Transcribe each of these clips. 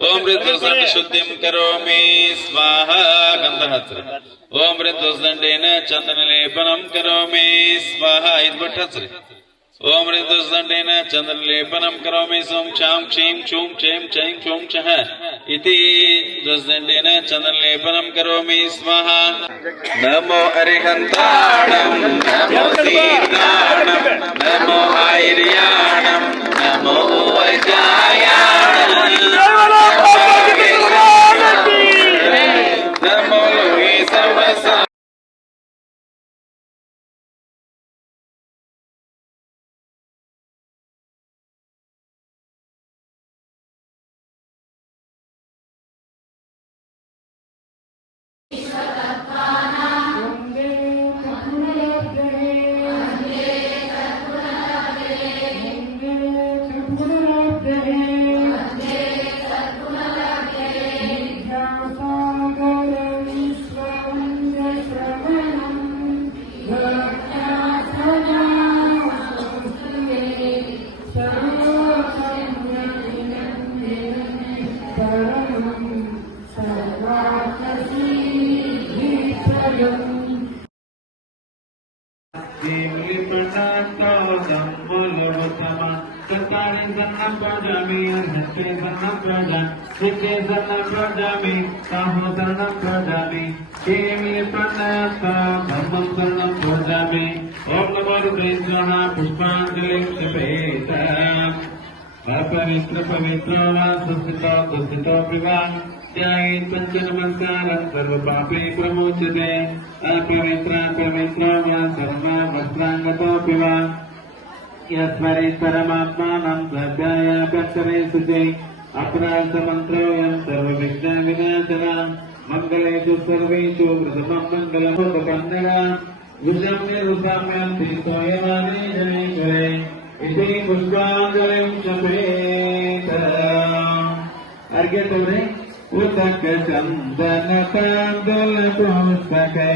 ओम ऋतुसं शुद्धिं करोमि। स्वाहा गन्धहस्र ओम ऋतुसण्डेन चन्दनलेपनं करोमि। स्वाहा इद्भट्टस्र ओम ऋतुसण्डेन चन्दनलेपनं करोमि। सों क्षां क्षीं क्षूं चेम क्षैं क्षूं क्षः इति ध्वजदण्डेन चन्दनलेपनं करोमि। स्वाहा। नमो अरिहन्ताणं, नमो सीर्णाणं नमो Satari Sanna Prajami, Hasti Sanna Praja, Sikhe Sanna Prajami, Sahu Sanna Prajami, Kemi Pranayasa, Dhamma Sanna Prajami, Om Namar Vrindrana Pushpanjali Shapeta, Apavitra Pavitra Vasasita Dusita Privana, त्यागी पंचनमस्कार सर्व पापे प्रमोचते अपवित्र पवित्र व सर्व वस्त्राङ्गतोऽपि वा यस्मरे परमात्मानं सद्यायाभ्यन्तरे सुचे अपराधमन्त्रोऽयं सर्वविघ्नविनाशना मङ्गलेषु सर्वेषु प्रथमं मङ्गलमुपकन्दना विषम्य रुसाम्यन्ति सोयमाने जनेश्वरे इति पुष्पाञ्जलिं शपेत अर्घ्यतोरे उदक चन्दन तान्दुल पुस्तकै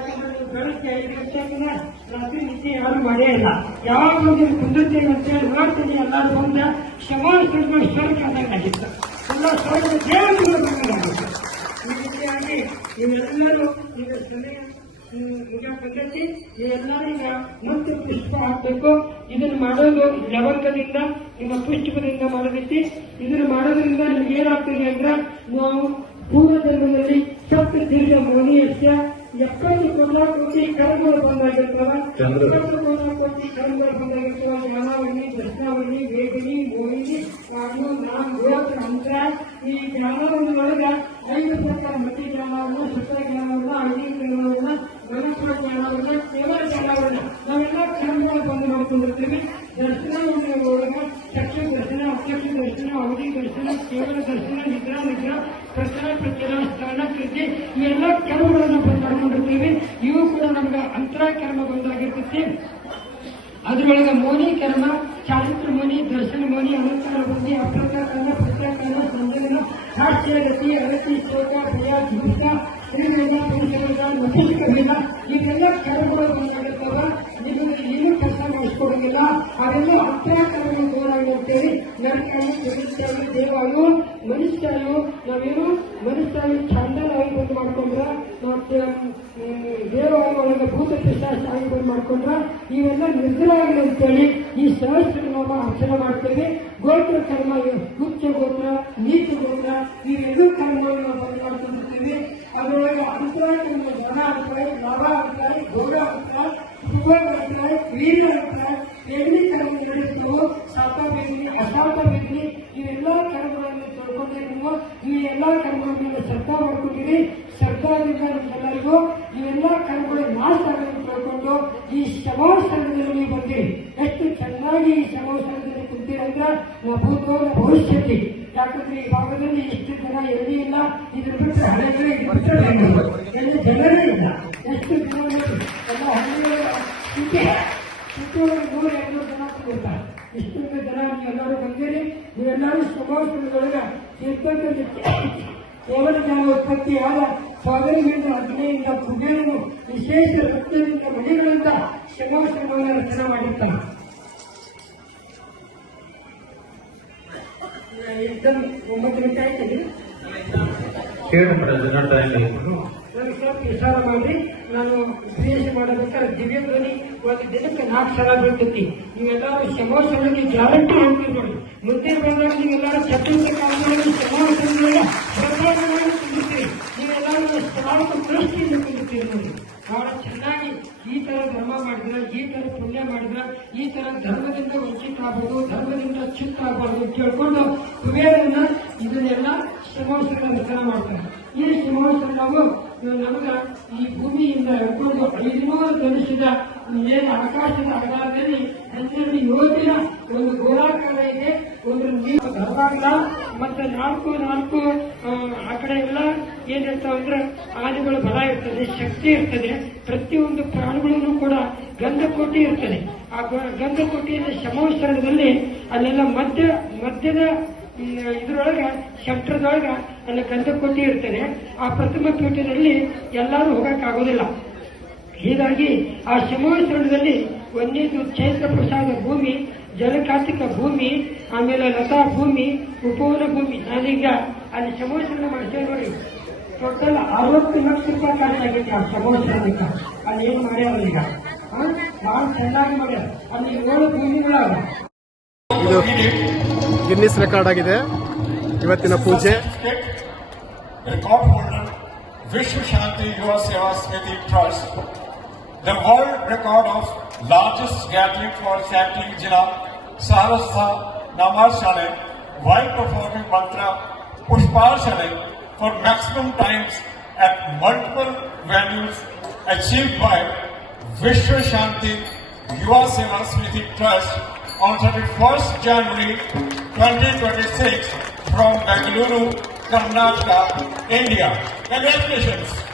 ಯಾಕಂದ್ರೆ ನೀವು ಬೆಳಿಗ್ಗೆ ಐದು ಗಂಟೆಗೆ ರಾತ್ರಿ ಯಾರು ಇಲ್ಲ ಯಾವಾಗ ನೀವು ಕುಂದುತ್ತೇವೆ ನೋಡ್ತೀನಿ ಅನ್ನೋದು ಒಂದು ಶಮಾನ ತಿರುಗೋ ಸ್ವರ್ಗ ಅಂದಂಗಾಗಿತ್ತು ಎಲ್ಲ ಸ್ವರ್ಗ ದೇವರ ಬಂದಂಗಾಗಿತ್ತು ಈ ರೀತಿಯಾಗಿ ನೀವೆಲ್ಲರೂ ಈಗ ಸಮಯ ಈಗ ಪದ್ಧತಿ ಈಗ ಮುತ್ತು ಪುಷ್ಪ ಹಾಕಬೇಕು ಇದನ್ನು ಮಾಡೋದು ಲವಂಗದಿಂದ ನಿಮ್ಮ ಪುಷ್ಪದಿಂದ ಮಾಡಬೇಕು ಇದನ್ನು ಮಾಡೋದ್ರಿಂದ ನಿಮ್ಗೆ ಏನಾಗ್ತದೆ ಅಂದ್ರೆ ನಾವು ಪೂರ್ವ ಜನ್ಮದಲ್ಲಿ ಸಪ್ತ ದೀರ್ಘ ಮೌನಿಯಸ್ಯ ಎಪ್ಪತ್ತು ಕೋಟಿ ಕರ್ಮಗಳು ಬಂದಾಗಿರ್ತವೆ. ಎಪ್ಪತ್ತು ಕೋಟಿ ಬಂದಾಗಿರ್ತವ. ಜ್ಞಾನವಣ್ಣಿ ದರ್ಶನವಣ್ಣಿ ವೇಗಿನಿ ಮೋಹಿನಿ ಕಾನು ನಾಮ್ ಗೋತ್ರ ಮಂತ್ರ. ಈ ಜ್ಞಾನವನ್ನು ಒಳಗ ಐದು ಪ್ರಕಾರ ಮತಿ ಜ್ಞಾನವನ್ನ ಸುತ್ತ ಜ್ಞಾನವನ್ನ ಅಡಿ ಜ್ಞಾನವನ್ನ ಮನಸ್ಸು ಜ್ಞಾನವನ್ನ ಕೇವಲ ಜ್ಞಾನವನ್ನ ನಾವೆಲ್ಲ ಕರ್ಮಗಳು ಬಂದು ದರ್ಶನವನ್ನು ಒಳಗ ಚಕ್ಷು ದರ್ಶನ ಅಕ್ಷಕ್ಷ ದರ್ಶನ ಅವಧಿ ದರ್ಶನ ಕೇವಲ ದರ್ಶನ ನಿದ್ರಾ ನಿದ್ರಾ ಪ್ರಚಾರ ಪ್ರಚಾರ ಸ್ಥಾನ ಕೃತಿ ಈ ಎಲ್ಲ ಕೂಡ ನಮ್ಗೆ ಅಂತರ ಕರ್ಮ ಬಂದಾಗಿರ್ತೈತಿ ಅದರೊಳಗೆ ಮೋನಿ ಕರ್ಮ, ಚಾರಿತ್ರ ಮೋನಿ, ದರ್ಶನ ಮೋನಿ, ಅಲಂಕಾರ ಮೋನಿ ಅಪ್ರಕಾರಣ ಪ್ರತ್ಯಾಕರಣ ಸಂಜಲನ ರಾಷ್ಟ್ರೀಯ ಗತಿ ಅಗತಿ ಶೋಕ, ಭಯ, ದುಃಖ ಶ್ರೀವೇದ ಪಂಚವೇದ ನಪುಷ್ಕ ವೇದ ಇವೆಲ್ಲ ಕರ್ಮಗಳು ಬಂದಾಗಿರ್ತಾವ ನಿಮಗೆ ಏನು ಕೆಲಸ ಮಾಡಿಸ್ಕೊಡೋದಿಲ್ಲ ಅವೆಲ್ಲ ಅಪ್ರಾಕರಣ ದೂರಾಗಿರ್ತೇವೆ ನರಕಾಯಿ ಪ್ರತಿಷ್ಠಾಯಿ ದೇವಾಯು ಮನುಷ್ಯಾಯು ನಾವೇನು ಮನುಷ್ಯಾಯು ಚಂದ ಒಳಗೆ ಭೂತ ಪಿಶಾಚ ಆಗಿ ಮಾಡ್ಕೊಂಡ್ರ, ಇವೆಲ್ಲ ನಿಗ್ರಹಗಳು ಅಂತೇಳಿ ಈ ಸಹಸ್ರನಾಮ ಅರ್ಚನೆ ಮಾಡ್ತೇವೆ. ಗೋತ್ರ ಕರ್ಮ ಮುಖ್ಯ ಗೋತ್ರ ನೀಚ ಗೋತ್ರ ಇವೆಲ್ಲೂ ಕರ್ಮವನ್ನು ನಾವು ಬಂದು ಮಾಡ್ಕೊಂಡಿರ್ತೀವಿ. ಅದರೊಳಗೆ ಅಂತರಾಯ ಜನ ಧನ ಅಂತಾರೆ ಲಾಭ ಅಂತಾರೆ ಗೌಡ ಅಂತಾರೆ ಶುಭ ಅಂತಾರೆ ವೀರ ಅಂತಾರೆ ನೀವು. ಈ ಎಲ್ಲ ಕರ್ಮಗಳನ್ನು ಶ್ರದ್ಧಾ ಮಾಡ್ಕೊಂಡಿರಿ. ಶ್ರದ್ಧಾದಿಂದ ಈ ಇವೆಲ್ಲ ಕರ್ಮಗಳು ನಾಶ ಆಗೋದನ್ನು ತಿಳ್ಕೊಂಡು ಈ ಸಮಾವೇಶದಲ್ಲಿ ನೀವು ಬಂದಿರಿ. ಎಷ್ಟು ಚೆನ್ನಾಗಿ ಈ ಶವಾಸನದಲ್ಲಿ ಕುಂತೀರಂದ್ರೆ ನಾ ಭೂತೋ ನ ಭವಿಷ್ಯತಿ. ಯಾಕಂದ್ರೆ ಈ ಭಾಗದಲ್ಲಿ ಇಷ್ಟು ಜನ ಎಲ್ಲಿ ಇಲ್ಲ, ಇದ್ರ ಬಿಟ್ಟರೆ ಹಳೆಗಳು ಎಲ್ಲಿ ಜನರೇ ಇಲ್ಲ. ಎಷ್ಟು ಜನ ಎಲ್ಲ ಹಳ್ಳಿಗಳ ಸುತ್ತೂರು ನೂರ ಎರಡು ಜನ ಕೂಡ್ತಾರೆ. ಇಷ್ಟೊಂದು ಜನ ನೀವೆಲ್ಲರೂ ಬಂದಿರಿ ನೀವೆಲ್ಲರೂ ಸಮೋತ್ಸವದೊಳಗೆ ಕೀರ್ತನದಲ್ಲಿ ಕೇವಲ ಜ್ಞಾನ ಉತ್ಪತ್ತಿಯಾದ ಸ್ವಾಗರಿಗಿಂತ ಹದಿನೈದಿಂದ ಕುಬೇರನು ವಿಶೇಷ ರತ್ನದಿಂದ ಮಡಿಗಳಂತ ಶಮೋತ್ಸವವನ್ನು ರಚನೆ ಮಾಡಿರ್ತಾರೆ. ಒಂಬತ್ತು ಗಂಟೆ ಆಯ್ತು ಕೇಳಿ ಮೇಡಮ್ ಸ್ವಲ್ಪ ವಿಚಾರ ಮಾಡಿ ನಾನು ಉಪದೇಶ ಮಾಡಬೇಕಾದ್ರೆ ದಿವ್ಯ ಧ್ವನಿ ಒಂದು ದಿನಕ್ಕೆ ನಾಲ್ಕು ಸಲ ಬೀಳ್ತೈತಿ. ನೀವೆಲ್ಲರೂ ಸಮಾವೇಶಗಳಿಗೆ ಗ್ಯಾರಂಟಿ ಹೇಳ್ತೀವಿ ನೋಡಿ. ಮುಂದೆ ಬಂದಾಗ ನೀವೆಲ್ಲರೂ ಚತುರ್ಥ ಕಾಲದಲ್ಲಿ ಸಮಾವೇಶಗಳಿಗೆ ಪ್ರಸಾದಗಳನ್ನು ತುಂಬಿರ್ತೀರಿ ನೀವೆಲ್ಲರೂ ಸ್ಥಳಕ್ಕೆ ದೃಷ್ಟಿಯಿಂದ ತುಂಬಿರ್ತೀರಿ ನೋಡಿ. ಬಹಳ ಚೆನ್ನಾಗಿ ಈ ಥರ ಧರ್ಮ ಮಾಡಿದ್ರೆ, ಈ ಥರ ಪುಣ್ಯ ಮಾಡಿದ್ರೆ, ಈ ಥರ ಧರ್ಮದಿಂದ ವಂಚಿತ ಆಗ್ಬೋದು ಧರ್ಮದಿಂದ ಚಿತ್ತ ಆಗ್ಬಾರ್ದು ಕೇಳ್ಕೊಂಡು ಕುಬೇರನ್ನ ಇದನ್ನೆಲ್ಲ ಸಮಾವೇಶಗಳ ರಚನೆ ಮಾಡ್ತಾರೆ. ಈ ಸಮಾಜ ನಾವು ನಮಗ ಈ ಭೂಮಿಯಿಂದ ಹಿಡ್ಕೊಂಡು ಐದುನೂರು ಕನಿಷ್ಠದ ಏನು ಆಕಾಶದ ಆಧಾರದಲ್ಲಿ ಹನ್ನೆರಡು ಯೋಜನ ಒಂದು ಗೋಲಾಕಾರ ಇದೆ ಒಂದು ನೀರು ಇಲ್ಲ ಮತ್ತೆ ನಾಲ್ಕು ನಾಲ್ಕು ಆ, ಕಡೆ ಎಲ್ಲ ಏನಿರ್ತಾವ ಅಂದ್ರೆ ಆನೆಗಳ ಬಲ ಇರ್ತದೆ ಶಕ್ತಿ ಇರ್ತದೆ ಪ್ರತಿಯೊಂದು ಪ್ರಾಣಿಗಳನ್ನು ಕೂಡ ಗಂಧಕೋಟಿ ಇರ್ತದೆ. ಆ ಗಂಧಕೋಟಿಯ ಸಮವಸರಣದಲ್ಲಿ ಅಲ್ಲೆಲ್ಲ ಮಧ್ಯ ಮಧ್ಯದ ಇದರೊಳಗೆ ಸೆಂಟ್ರದೊಳಗ ಅಲ್ಲಿ ಗಂಧಕೊಲ್ಲಿ ಇರ್ತೇನೆ. ಆ ಪ್ರಥಮ ಪೀಠದಲ್ಲಿ ಎಲ್ಲರೂ ಹೋಗಕ್ಕಾಗೋದಿಲ್ಲ ಹೀಗಾಗಿ ಆ ಸಮವಸರಣದಲ್ಲಿ ಒಂದೇದು ಚೈತ್ರ ಪ್ರಸಾದ ಭೂಮಿ, ಜಲಕಾತಿಕ ಭೂಮಿ, ಆಮೇಲೆ ಲತಾ ಭೂಮಿ, ಉಪವನ ಭೂಮಿ. ನಾನೀಗ ಅಲ್ಲಿ ಸಮವಸರಣ ಮಾಡಿಸ್ತೇವೆ ನೋಡಿ. ಟೋಟಲ್ ಅರವತ್ತು ಲಕ್ಷ ರೂಪಾಯಿ ಖರ್ಚಾಗೈತೆ ಆ ಸಮವಸರಣಕ್ಕೆ ಅಲ್ಲಿ ಏನು ಮಾಡ್ಯಾರ ಈಗ? ಬಹಳ ಚೆನ್ನಾಗಿ ಮಾಡ್ಯಾರ. ಅಲ್ಲಿ ಏಳು ಭೂಮಿಗಳ ಗಿನ್ನಿಸ್ ರೆಕಾರ್ಡ್ ಆಗಿದೆ. ಇವತ್ತಿನ ಪೂಜೆ. Record holder Vishwa Shanti Yuva Seva Trust, the world record of largest gathering for chanting Jina Sarasva Namarshane while performing mantra Pushparshane for maximum times at multiple venues achieved by Vishwa Shanti Yuva Seva Trust on 31st January 2026 from Bengaluru, Karnataka, India. Congratulations.